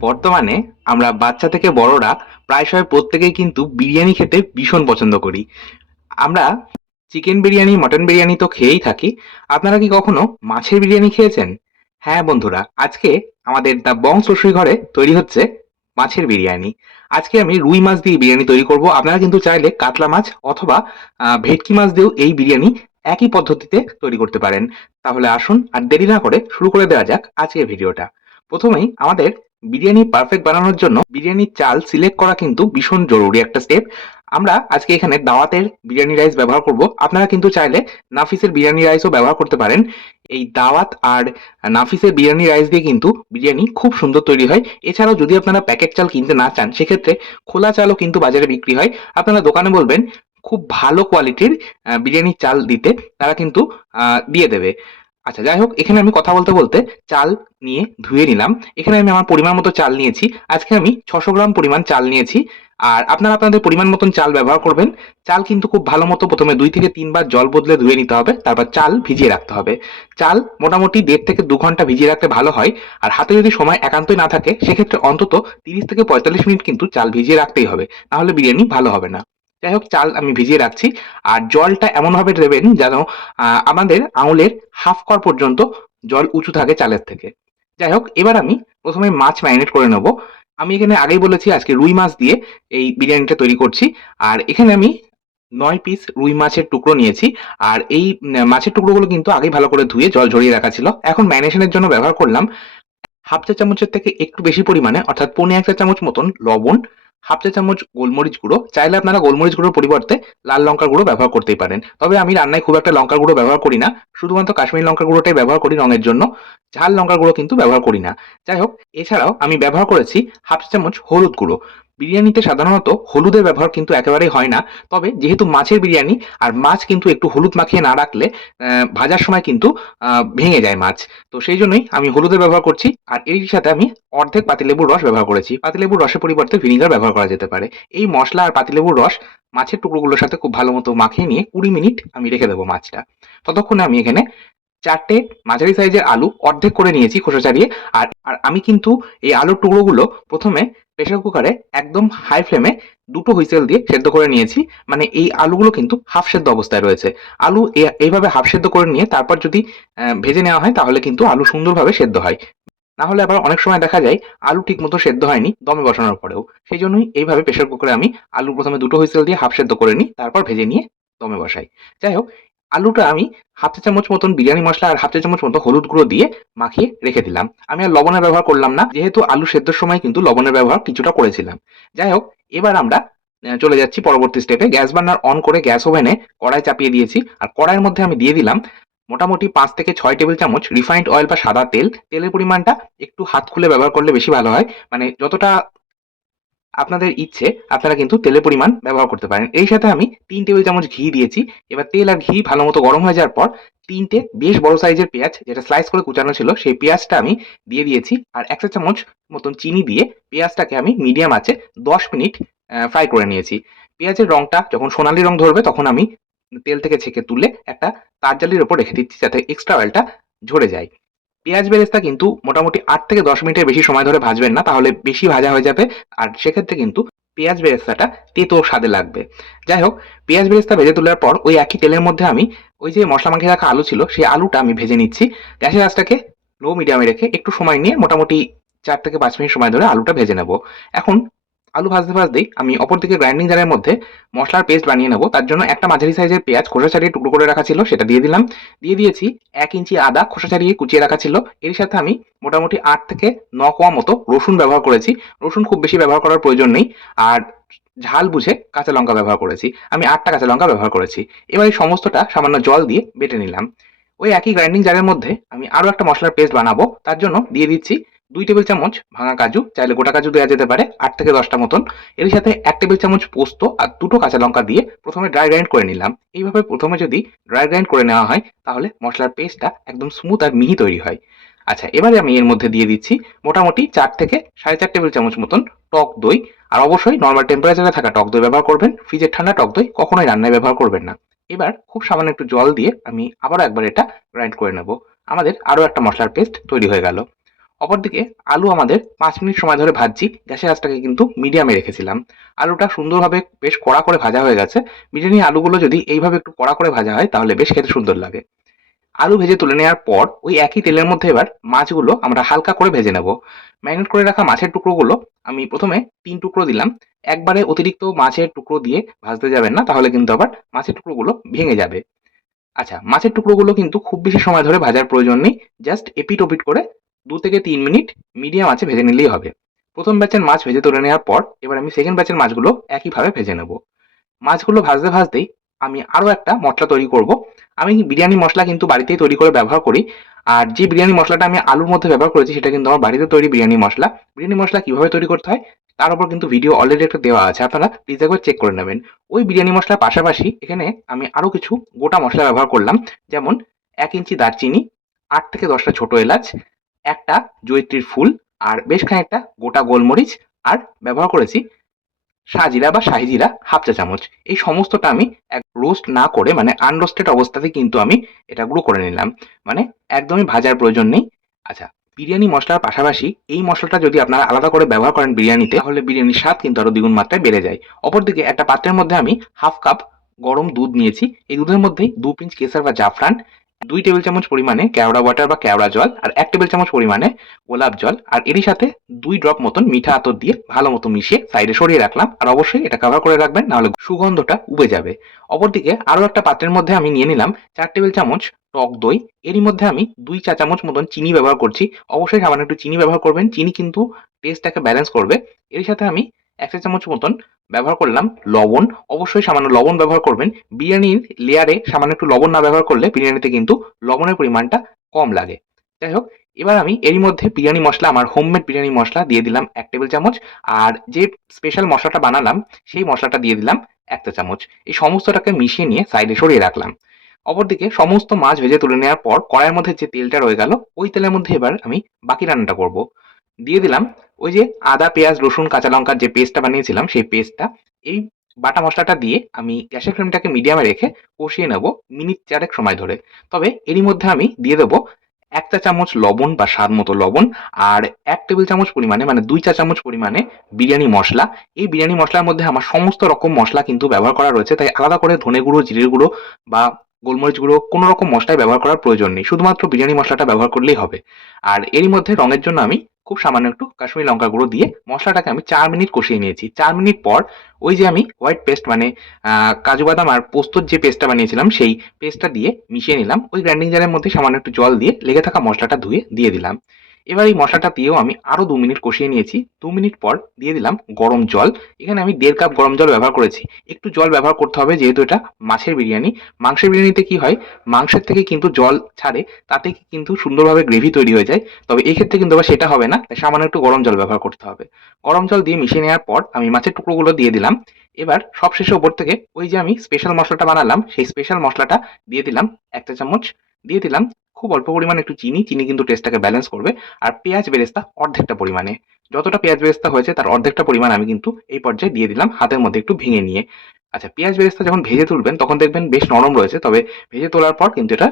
বর্তমানে আমরা বাচ্চা থেকে বড়রা প্রায়শই প্রত্যেকেই কিন্তু বিরিয়ানি খেতে ভীষণ পছন্দ করি। আমরা চিকেন বিরিয়ানি, মটন বিরিয়ানি তো খেয়েই থাকি। আপনারা কি কখনো মাছের বিরিয়ানি খেয়েছেন? হ্যাঁ বন্ধুরা, আজকে আমাদের দ্য বংশ রসুই ঘরে তৈরি হচ্ছে মাছের বিরিয়ানি। আজকে আমি রুই মাছ দিয়ে বিরিয়ানি তৈরি করব। আপনারা কিন্তু চাইলে কাতলা মাছ অথবা ভেটকি মাছ দিয়েও এই বিরিয়ানি একই পদ্ধতিতে তৈরি করতে পারেন। তাহলে আসুন আর দেরি না করে শুরু করে দেওয়া যাক আজকের ভিডিওটা। প্রথমেই আমাদের বিরিয়ানি পারফেক্ট বানানোর জন্য বিরিয়ানির চাল সিলেক্ট করা কিন্তু ভীষণ জরুরি একটা স্টেপ আমরা আজকে এখানে দাওয়াতের বিরিয়ানি রাইস ব্যবহার করব। আপনারা কিন্তু চাইলে নাফিসের বিরিয়ানি রাইসও ব্যবহার করতে পারেন। এই দাওয়াত আর নাফিসের বিরিয়ানি রাইস দিয়ে কিন্তু বিরিয়ানি খুব সুন্দর তৈরি হয়। এছাড়াও যদি আপনারা প্যাকেট চাল কিনতে না চান, সেক্ষেত্রে খোলা চালও কিন্তু বাজারে বিক্রি হয়। আপনারা দোকানে বলবেন, খুব ভালো কোয়ালিটির বিরিয়ানির চাল দিতে তারা কিন্তু দিয়ে দেবে। আচ্ছা যাই হোক, এখানে আমি কথা বলতে বলতে চাল নিয়ে ধুয়ে নিলাম। এখানে আমি আমার পরিমাণ মতো চাল নিয়েছি। আজকে আমি ছশো গ্রাম পরিমাণ চাল নিয়েছি। আর আপনারা আপনাদের পরিমাণ মতন চাল ব্যবহার করবেন। চাল কিন্তু খুব ভালো মতো প্রথমে দুই থেকে তিনবার জল বদলে ধুয়ে নিতে হবে, তারপর চাল ভিজিয়ে রাখতে হবে। চাল মোটামুটি দেড় থেকে দু ঘণ্টা ভিজিয়ে রাখতে ভালো হয়। আর হাতে যদি সময় একান্তই না থাকে, সেক্ষেত্রে অন্তত তিরিশ থেকে পঁয়তাল্লিশ মিনিট কিন্তু চাল ভিজিয়ে রাখতেই হবে। নাহলে বিরিয়ানি ভালো হবে না। যাই হোক, চাল আমি ভিজিয়ে রাখছি। আর জলটা এমনভাবে দেবেন যেন আমাদের আঙুলের হাফ কর পর্যন্ত জল উঁচু থাকে চালের থেকে। যাই হোক, এবার আমি প্রথমে মাছ ম্যারিনেট করে নেব। আমি এখানে আগেই বলেছি, আজকে রুই মাছ দিয়ে এই বিরিয়ানিটা তৈরি করছি। আর এখানে আমি নয় পিস রুই মাছের টুকরো নিয়েছি। আর এই মাছের টুকরোগুলো কিন্তু আগেই ভালো করে ধুয়ে জল ঝরিয়ে রাখা ছিল। এখন ম্যারিনেশনের জন্য ব্যবহার করলাম হাফ চা চামচের থেকে একটু বেশি পরিমাণে, অর্থাৎ পৌনে এক চা চামচ মতন লবণ হাফ চা চামচ গোলমরিচ গুঁড়ো। চাইলে আপনারা গোলমরিচ গুঁড়োর পরিবর্তে লাল লঙ্কার গুঁড়ো ব্যবহার করতেই পারেন। তবে আমি রান্নায় খুব একটা লঙ্কার গুঁড়ো ব্যবহার করি না। শুধুমাত্র কাশ্মীর লঙ্কার গুঁড়োটাই ব্যবহার করি রঙের জন্য। ঝাল লঙ্কার গুঁড়ো কিন্তু ব্যবহার করি না। যাই হোক, এছাড়াও আমি ব্যবহার করেছি হাফ চা চামচ হলুদ গুঁড়ো। বিরিয়ানিতে সাধারণত হলুদের ব্যবহার কিন্তু একেবারেই হয় না। তবে যেহেতু মাছের বিরিয়ানি, আর মাছ কিন্তু একটু হলুদ মাখিয়ে না রাখলে ভাজার সময় কিন্তু ভেঙে যায় মাছ। তো সেই জন্যই আমি হলুদের ব্যবহার করছি, আর এর সাথে আমি অর্ধেক পাতিলেবুর রস ব্যবহার করেছি। পাতিলেবুর রসের পরিবর্তে ভিনিগার ব্যবহার করা যেতে পারে। এই মশলা আর পাতিলেবুর রস মাছের টুকরোগুলোর সাথে খুব ভালো মতো মাখিয়ে নিয়ে কুড়ি মিনিট আমি রেখে দেবো মাছটা। ততক্ষণে আমি এখানে চারটে মাঝারি সাইজের আলু অর্ধেক করে নিয়েছি খোসা ছাড়িয়ে আর আর আমি কিন্তু এই আলুর টুকরোগুলো প্রথমে প্রেসার কুকারে একদম হাই ফ্লেমে দুটো হুইসেল দিয়ে সেদ্ধ করে নিয়েছি। মানে এই আলুগুলো কিন্তু হাফ সেদ্ধ অবস্থায় রয়েছে। আলু এইভাবে হাফ সেদ্ধ করে নিয়ে তারপর যদি ভেজে নেওয়া হয় তাহলে কিন্তু আলু সুন্দরভাবে সেদ্ধ হয়। না হলে আবার অনেক সময় দেখা যায় আলু ঠিক মতো সেদ্ধ হয়নি, দমে বসানোর পরেও। সেই জন্যই এইভাবে প্রেসার কুকারে আমি আলু প্রথমে দুটো হুইসেল দিয়ে হাফ সেদ্ধ করে নিই, তারপর ভেজে নিয়ে দমে বসাই। যাই হোক আলুটা আমি হাফ চা চামচ মতন বিরিয়ানি মশলা আর হাফ চা চামচ মতো হলুদ গুঁড়ো দিয়ে মাখিয়ে রেখে দিলাম। আমি আর লবণের ব্যবহার করলাম না, যেহেতু আলু সেদ্ধর সময় কিন্তু লবণের ব্যবহার কিছুটা করেছিলাম। যাই হোক, এবার আমরা চলে যাচ্ছি পরবর্তী স্টেপে গ্যাস বার্নার অন করে গ্যাস ওভেনে কড়াই চাপিয়ে দিয়েছি আর কড়াইয়ের মধ্যে আমি দিয়ে দিলাম মোটামুটি পাঁচ থেকে ছয় টেবিল চামচ রিফাইন্ড অয়েল বা সাদা তেল। তেলের পরিমাণটা একটু হাত খুলে ব্যবহার করলে বেশি ভালো হয়। মানে যতটা আপনাদের ইচ্ছে, আপনারা কিন্তু তেলের পরিমাণ ব্যবহার করতে পারেন। এই সাথে আমি তিন টেবিল চামচ ঘি দিয়েছি। এবার তেল আর ঘি ভালো মতো গরম হয়ে যাওয়ার পর তিনটে বেশ বড় সাইজের পেঁয়াজ, যেটা স্লাইস করে কুচানো ছিল, সেই পেঁয়াজটা আমি দিয়ে দিয়েছি। আর এক চা চামচ মতন চিনি দিয়ে পেঁয়াজটাকে আমি মিডিয়াম আছে দশ মিনিট ফ্রাই করে নিয়েছি। পেঁয়াজের রংটা যখন সোনালি রং ধরবে, তখন আমি তেল থেকে ছেঁকে তুলে একটা তার জালির ওপর রেখে দিচ্ছি, যাতে এক্সট্রা অয়েলটা ঝরে যায়। পেঁয়াজ বেরেস্তা কিন্তু মোটামুটি আট থেকে দশ মিনিটের বেশি সময় ধরে ভাজবেন না, তাহলে বেশি ভাজা হয়ে যাবে। আর সেক্ষেত্রে কিন্তু পেঁয়াজ বেরেস্তাটা তেতো স্বাদে লাগবে। যাই হোক, পেঁয়াজ বেরেস্তা ভেজে তোলার পর ওই একই তেলের মধ্যে আমি ওই যে মশলা মাখিয়ে রাখা আলু ছিল, সেই আলুটা আমি ভেজে নিচ্ছি। গ্যাসের আঁচটাকে লো মিডিয়ামে রেখে একটু সময় নিয়ে মোটামুটি চার থেকে পাঁচ মিনিট সময় ধরে আলুটা ভেজে নেব। এখন আলু ভাজতে ভাজতেই আমি অপর দিকে গ্রাইন্ডিং জারের মধ্যে মশলার পেস্ট বানিয়ে নেব। তার জন্য একটা মাঝারি সাইজের পেঁয়াজ খোসা ছাড়িয়ে টুকরো করে রাখা ছিল, সেটা দিয়ে দিলাম। দিয়ে দিয়েছি এক ইঞ্চি আদা খোসা ছাড়িয়ে কুচিয়ে রাখা ছিল। এর সাথে আমি মোটামুটি আট থেকে ন কোয়া মতো রসুন ব্যবহার করেছি। রসুন খুব বেশি ব্যবহার করার প্রয়োজন নেই। আর ঝাল বুঝে কাঁচা লঙ্কা ব্যবহার করেছি। আমি আটটা কাঁচা লঙ্কা ব্যবহার করেছি। এবার এই সমস্তটা সামান্য জল দিয়ে বেটে নিলাম। ওই একই গ্রাইন্ডিং জারের মধ্যে আমি আরও একটা মশলার পেস্ট বানাবো। তার জন্য দিয়ে দিচ্ছি দুই টেবিল চামচ ভাঙা কাজু, চাইলে গোটা কাজু দেওয়া যেতে পারে, আট থেকে দশটা মতন। এর সাথে এক টেবিল চামচ পোস্ত আর দুটো কাঁচা লঙ্কা দিয়ে প্রথমে ড্রাই গ্রাইন্ড করে নিলাম। এইভাবে প্রথমে যদি ড্রাই গ্রাইন্ড করে নেওয়া হয়, তাহলে মশলার পেস্টটা একদম স্মুথ আর মিহি তৈরি হয়। আচ্ছা এবারে আমি এর মধ্যে দিয়ে দিচ্ছি মোটামুটি চার থেকে সাড়ে চার টেবিল চামচ মতন টক দই। আর অবশ্যই নর্মাল টেম্পারেচারে থাকা টক দই ব্যবহার করবেন। ফ্রিজের ঠান্ডা টক দই কখনোই রান্নায় ব্যবহার করবেন না। এবার খুব সামান্য একটু জল দিয়ে আমি আবারও একবার এটা গ্রাইন্ড করে নেব। আমাদের আরও একটা মশলার পেস্ট তৈরি হয়ে গেল। অপরদিকে আলু আমাদের পাঁচ মিনিট সময় ধরে ভাজছি, গ্যাসের আঁচটাকে কিন্তু মিডিয়ামে রেখেছিলাম। আলুটা সুন্দরভাবে বেশ কড়া করে ভাজা হয়ে গেছে। বিরিয়ানি আলুগুলো যদি এইভাবে একটু কড়া করে ভাজা হয়, তাহলে বেশ খেতে সুন্দর লাগে। আলু ভেজে তুলে নেওয়ার পর ওই একই তেলের মধ্যে এবার মাছগুলো আমরা হালকা করে ভেজে নেব। ম্যারিনেট করে রাখা মাছের টুকরোগুলো আমি প্রথমে তিন টুকরো দিলাম। একবারে অতিরিক্ত মাছের টুকরো দিয়ে ভাজতে যাবেন না, তাহলে কিন্তু আবার মাছের টুকরোগুলো ভেঙে যাবে। আচ্ছা মাছের টুকরোগুলো কিন্তু খুব বেশি সময় ধরে ভাজার প্রয়োজন নেই, জাস্ট এপিট ওপিট করে দু থেকে তিন মিনিট মিডিয়াম আছে ভেজে নিলেই হবে। প্রথম ব্যাচের মাছ ভেজে তুলে নেওয়ার পর, এবার আমি সেকেন্ড ব্যাচের মাছগুলো একইভাবে ভেজে নেব। মাছগুলো ভাজতে ভাজতেই আমি আরও একটা মশলা তৈরি করব। আমি বিরিয়ানি মশলা কিন্তু বাড়িতেই তৈরি করে ব্যবহার করি। আর যে বিরিয়ানি মশলাটা আমি আলুর মধ্যে ব্যবহার করেছি, সেটা কিন্তু আমার বাড়িতে তৈরি বিরিয়ানি মশলা। বিরিয়ানি মশলা কীভাবে তৈরি করতে হয়, তার উপর কিন্তু ভিডিও অলরেডি একটা দেওয়া আছে। আপনারা প্লিজ একবার চেক করে নেবেন। ওই বিরিয়ানি মশলার পাশাপাশি এখানে আমি আরও কিছু গোটা মশলা ব্যবহার করলাম। যেমন এক ইঞ্চি দারচিনি, আট থেকে দশটা ছোট এলাচ একটা জয়িত্রীর ফুল আর বেশ খানিকটা গোটা গোলমরিচ আর ব্যবহার করেছি। সাজিরা বা শাহিজিরা হাফ চা চামচ। এই সমস্তটা আমি এক রোস্ট না করে মানে আনরোস্টেড অবস্থাতে কিন্তু আমি এটা গুঁড়ো করে নিলাম। মানে একদমই ভাজার প্রয়োজন নেই। আচ্ছা বিরিয়ানি মশলার পাশাপাশি এই মশলাটা যদি আপনারা আলাদা করে ব্যবহার করেন বিরিয়ানিতে, তাহলে বিরিয়ানির স্বাদ কিন্তু আরও দ্বিগুণ মাত্রায় বেড়ে যায়। অপরদিকে একটা পাত্রের মধ্যে আমি হাফ কাপ গরম দুধ নিয়েছি। এই দুধের মধ্যেই দু পিঞ্চ কেসার বা জাফরান দুই টেবিল চামচ পরিমাণে কেওড়া ওয়াটার বা কেওড়া জল আর এক টেবিল চামচ পরিমাণে গোলাপ জল। আর এরই সাথে দুই ড্রপ মতন মিঠা আতর দিয়ে ভালো মতো মিশিয়ে সাইডে সরিয়ে রাখলাম। আর অবশ্যই এটা কভার করে রাখবেন, নাহলে সুগন্ধটা উবে যাবে। অপরদিকে আরও একটা পাত্রের মধ্যে আমি নিয়ে নিলাম চার টেবিল চামচ টক দই। এরই মধ্যে আমি দুই চা চামচ মতন চিনি ব্যবহার করছি। অবশ্যই সামান্য একটু চিনি ব্যবহার করবেন। চিনি কিন্তু টেস্টটাকে ব্যালেন্স করবে। এর সাথে আমি এক চা চামচ মতন ব্যবহার করলাম লবণ। অবশ্যই সামান্য লবণ ব্যবহার করবেন। বিরিয়ানির লেয়ারে সামান্য একটু লবণ না ব্যবহার করলে বিরিয়ানিতে কিন্তু লবণের পরিমাণটা কম লাগে। যাই হোক, এবার আমি এরই মধ্যে বিরিয়ানি মশলা, আমার হোমমেড বিরিয়ানি মশলা দিয়ে দিলাম এক টেবিল চামচ। আর যে স্পেশাল মশলাটা বানালাম, সেই মশলাটা দিয়ে দিলাম একটা চামচ। এই সমস্তটাকে মিশিয়ে নিয়ে সাইডে সরিয়ে রাখলাম। অপরদিকে সমস্ত মাছ ভেজে তুলে নেওয়ার পর কড়াইয়ের মধ্যে যে তেলটা রয়ে গেল, ওই তেলের মধ্যে এবার আমি বাকি রান্নাটা করব। দিয়ে দিলাম ওই যে আদা, পেঁয়াজ, রসুন, কাঁচা লঙ্কার যে পেস্টটা বানিয়েছিলাম, সেই পেস্টটা এই বাটা মশলাটা দিয়ে আমি গ্যাসের ফ্লেমটাকে মিডিয়ামে রেখে কষিয়ে নেব মিনিট চারেক সময় ধরে। তবে এরই মধ্যে আমি দিয়ে দেবো এক চা চামচ লবণ বা স্বাদ মতো লবণ আর এক টেবিল চামচ পরিমাণে মানে দুই চা চামচ পরিমাণে বিরিয়ানি মশলা। এই বিরিয়ানি মশলার মধ্যে আমার সমস্ত রকম মশলা কিন্তু ব্যবহার করা রয়েছে, তাই আলাদা করে ধনে গুঁড়ো, জিরের গুঁড়ো বা গোলমরিচ গুঁড়ো কোনো রকম মশলাই ব্যবহার করার প্রয়োজন নেই, শুধুমাত্র বিরিয়ানি মশলাটা ব্যবহার করলেই হবে। আর এরই মধ্যে রঙের জন্য আমি খুব সামান্য একটু কাশ্মীরি লঙ্কা গুঁড়ো দিয়ে মশলাটাকে আমি চার মিনিট কষিয়ে নিয়েছি। চার মিনিট পর ওই যে আমি হোয়াইট পেস্ট মানে কাজু বাদাম আর পোস্তর যে পেস্টটা বানিয়েছিলাম, সেই পেস্টটা দিয়ে মিশিয়ে নিলাম। ওই গ্রাইন্ডিং জারের মধ্যে সামান্য একটু জল দিয়ে লেগে থাকা মশলাটা ধুয়ে দিয়ে দিলাম। এবার এই মশলাটা দিয়েও আমি আরও দু মিনিট কষিয়ে নিয়েছি। দু মিনিট পর দিয়ে দিলাম গরম জল। এখানে আমি দেড় কাপ গরম জল ব্যবহার করেছি। একটু জল ব্যবহার করতে হবে, যেহেতু এটা মাছের বিরিয়ানি। মাংসের বিরিয়ানিতে কি হয়, মাংসের থেকে কিন্তু জল ছাড়ে, তাতে কিন্তু সুন্দরভাবে গ্রেভি তৈরি হয়ে যায়। তবে এই ক্ষেত্রে কিন্তু আবার সেটা হবে না সামান্য একটু গরম জল ব্যবহার করতে হবে। গরম জল দিয়ে মিশিয়ে নেওয়ার পর আমি মাছের টুকরোগুলো দিয়ে দিলাম। এবার সবশেষে ওপর থেকে ওই যে আমি স্পেশাল মশলাটা বানালাম, সেই স্পেশাল মশলাটা দিয়ে দিলাম একটা চামচ। দিয়ে দিলাম খুব অল্প পরিমাণে একটু চিনি চিনি কিন্তু টেস্টটাকে ব্যালেন্স করবে। আর পেঁয়াজ বেরেস্তা অর্ধেকটা পরিমাণে। যতটা পেঁয়াজ বেরেস্তা হয়েছে, তার অর্ধেকটা পরিমাণ আমি কিন্তু এই পর্যায়ে দিয়ে দিলাম, হাতের মধ্যে একটু ভেঙে নিয়ে। আচ্ছা পেঁয়াজ বেরেস্তা যখন ভেজে তুলবেন, তখন দেখবেন বেশ নরম রয়েছে, তবে ভেজে তোলার পর কিন্তু এটা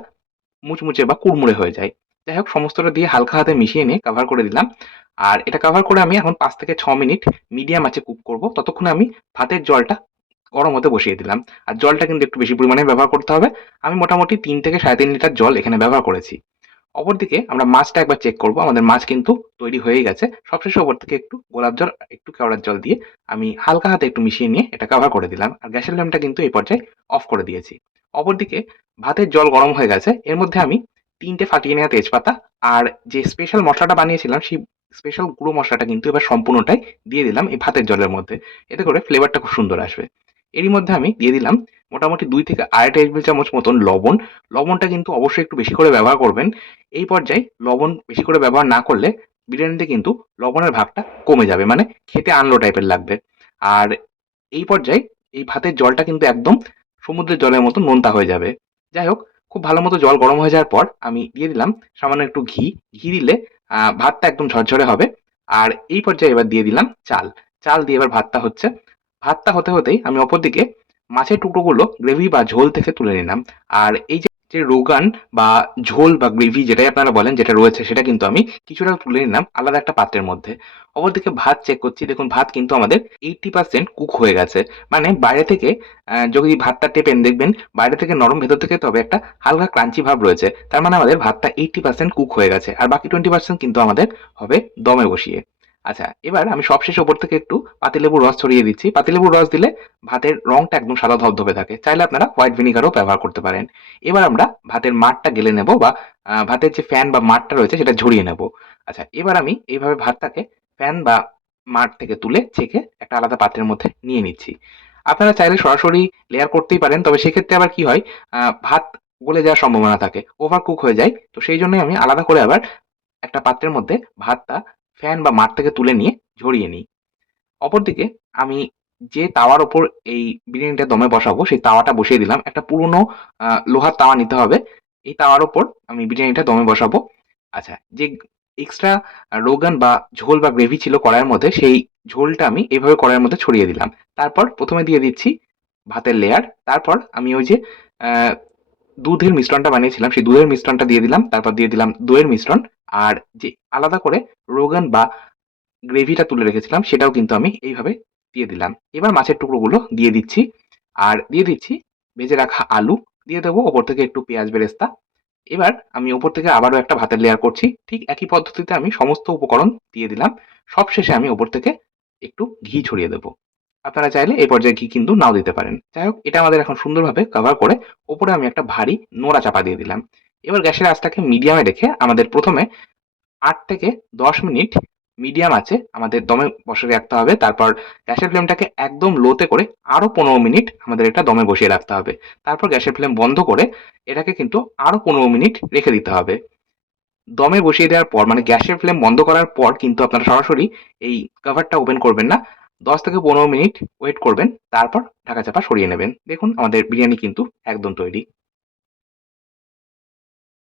মুচমুচে বা কুড়মুড়ে হয়ে যায়। যাই হোক, সমস্তটা দিয়ে হালকা হাতে মিশিয়ে নিয়ে কভার করে দিলাম। আর এটা কভার করে আমি এখন পাঁচ থেকে ছ মিনিট মিডিয়াম আছে কুক করব। ততক্ষণে আমি ভাতের জলটা গরম হতে বসিয়ে দিলাম। আর জলটা কিন্তু একটু বেশি পরিমাণে ব্যবহার করতে হবে। আমি মোটামুটি তিন থেকে সাড়ে তিন লিটার জল এখানে ব্যবহার করেছি। অপরদিকে আমরা মাছটা একবার চেক করব। আমাদের মাছ কিন্তু তৈরি হয়ে গেছে। সবশেষে ওপর থেকে একটু গোলাপ জল, একটু কেওড়ার জল দিয়ে আমি হালকা হাতে একটু মিশিয়ে নিয়ে এটা কভার করে দিলাম। আর গ্যাসের ফ্লেমটা কিন্তু এই পর্যায়ে অফ করে দিয়েছি। অপরদিকে ভাতের জল গরম হয়ে গেছে। এর মধ্যে আমি তিনটে ফাটিয়ে নেওয়া তেজপাতা আর যে স্পেশাল মশলাটা বানিয়েছিলাম, সেই স্পেশাল গুঁড়ো মশলাটা কিন্তু এবার সম্পূর্ণটাই দিয়ে দিলাম এই ভাতের জলের মধ্যে। এতে করে ফ্লেভারটা খুব সুন্দর আসবে। এরই মধ্যে আমি দিয়ে দিলাম মোটামুটি দুই থেকে আড়াই টেবিল চামচ মতন লবণ। লবণটা কিন্তু অবশ্যই একটু বেশি করে ব্যবহার করবেন। এই পর্যায়ে লবণ বেশি করে ব্যবহার না করলে বিরিয়ানিতে কিন্তু লবণের ভাগটা কমে যাবে মানে খেতে আনলো টাইপের লাগবে। আর এই পর্যায়ে এই ভাতের জলটা কিন্তু একদম সমুদ্রের জলের মতো নোনতা হয়ে যাবে। যাই হোক, খুব ভালো মতো জল গরম হয়ে যাওয়ার পর আমি দিয়ে দিলাম সামান্য একটু ঘি। ঘি দিলে ভাতটা একদম ঝরঝরে হবে। আর এই পর্যায়ে এবার দিয়ে দিলাম চাল। চাল দিয়ে এবার ভাতটা হচ্ছে ভাতটা হতে হতেই আমি অপরদিকে মাছের টুকরোগুলো গ্রেভি বা ঝোল থেকে তুলে নিলাম। আর এই যে যে রোগান বা ঝোল বা গ্রেভি যেটাই আপনারা বলেন যেটা রয়েছে সেটা কিন্তু আমি কিছুটা তুলে নিলাম আলাদা একটা পাত্রের মধ্যে। অপরদিকে ভাত চেক করছি, দেখুন ভাত কিন্তু আমাদের এইটটি পার্সেন্ট কুক হয়ে গেছে। মানে বাইরে থেকে যদি ভাতটা টেপেন, দেখবেন বাইরে থেকে নরম ভেতর থেকে তবে একটা হালকা ক্রাঞ্চি ভাব রয়েছে। তার মানে আমাদের ভাতটা এইটটি পার্সেন্ট কুক হয়ে গেছে। আর বাকি টোয়েন্টি পার্সেন্ট কিন্তু আমাদের হবে দমে বসিয়ে। আচ্ছা এবার আমি সবশেষে ওপর থেকে একটু পাতিলেবুর রস ছড়িয়ে দিচ্ছি। পাতিলেবুর রস দিলে ভাতের রংটা একদম সাদা ধবধবে থাকে। চাইলে আপনারা হোয়াইট ভিনিগারও ব্যবহার করতে পারেন। এবার আমরা ভাতের মাঠটা গেলে নেব বা ভাতের যে ফ্যান বা মাঠটা রয়েছে সেটা ঝরিয়ে নেব। আচ্ছা এবার আমি এইভাবে ভাতটাকে ফ্যান বা মাঠ থেকে তুলে ছেঁকে একটা আলাদা পাত্রের মধ্যে নিয়ে নিচ্ছি। আপনারা চাইলে সরাসরি লেয়ার করতেই পারেন, তবে সেক্ষেত্রে আবার কি হয় ভাত গলে যাওয়ার সম্ভাবনা থাকে। ওভার কুক হয়ে যায়। তো সেই জন্যই আমি আলাদা করে আবার একটা পাত্রের মধ্যে ভাতটা ফ্যান বা মাঠ থেকে তুলে নিয়ে ঝরিয়ে নিই। অপরদিকে আমি যে তাওয়ার ওপর এই বিরিয়ানিটা দমে বসাবো, সেই তাওয়াটা বসিয়ে দিলাম। একটা পুরনো লোহার তাওয়া নিতে হবে। এই তাওয়ার ওপর আমি বিরিয়ানিটা দমে বসাবো। আচ্ছা যে এক্সট্রা রোগান বা ঝোল বা গ্রেভি ছিল কড়াইয়ের মধ্যে, সেই ঝোলটা আমি এইভাবে কড়াইয়ের মধ্যে ছড়িয়ে দিলাম। তারপর প্রথমে দিয়ে দিচ্ছি ভাতের লেয়ার তারপর আমি ওই যে দুধের মিশ্রণটা বানিয়েছিলাম, সেই দুধের মিশ্রণটা দিয়ে দিলাম। তারপর দিয়ে দিলাম দইয়ের মিশ্রণ। আর যে আলাদা করে রোগান বা গ্রেভিটা তুলে রেখেছিলাম, সেটাও কিন্তু আমি এইভাবে দিয়ে দিলাম। এবার মাছের টুকরোগুলো দিয়ে দিচ্ছি। আর দিয়ে দিচ্ছি ভেজে রাখা আলু, দিয়ে দেবো ওপর থেকে একটু পেঁয়াজ বেরেস্তা। এবার আমি ওপর থেকে আবারও একটা ভাতের লেয়ার করছি। ঠিক একই পদ্ধতিতে আমি সমস্ত উপকরণ দিয়ে দিলাম। সবশেষে আমি ওপর থেকে একটু ঘি ছড়িয়ে দেবো। আপনারা চাইলে এই পর্যায়ে ঘি কিন্তু নাও দিতে পারেন। যাই হোক, এটা আমাদের এখন সুন্দরভাবে কভার করে ওপরে আমি একটা ভারী নোড়া চাপা দিয়ে দিলাম। এবার গ্যাসের আঁচটাকে মিডিয়ামে রেখে আমাদের প্রথমে আট থেকে দশ মিনিট মিডিয়াম আছে আমাদের দমে বসিয়ে রাখতে হবে। তারপর গ্যাসের ফ্লেমটাকে একদম লোতে করে আরও পনেরো মিনিট আমাদের এটা দমে বসিয়ে রাখতে হবে। তারপর গ্যাসের ফ্লেম বন্ধ করে এটাকে কিন্তু আরও পনেরো মিনিট রেখে দিতে হবে। দমে বসিয়ে দেওয়ার পর মানে গ্যাসের ফ্লেম বন্ধ করার পর কিন্তু আপনারা সরাসরি এই কভারটা ওপেন করবেন না। দশ থেকে পনেরো মিনিট ওয়েট করবেন, তারপর ঢাকা চাপা সরিয়ে নেবেন। দেখুন, আমাদের বিরিয়ানি কিন্তু একদম তৈরি।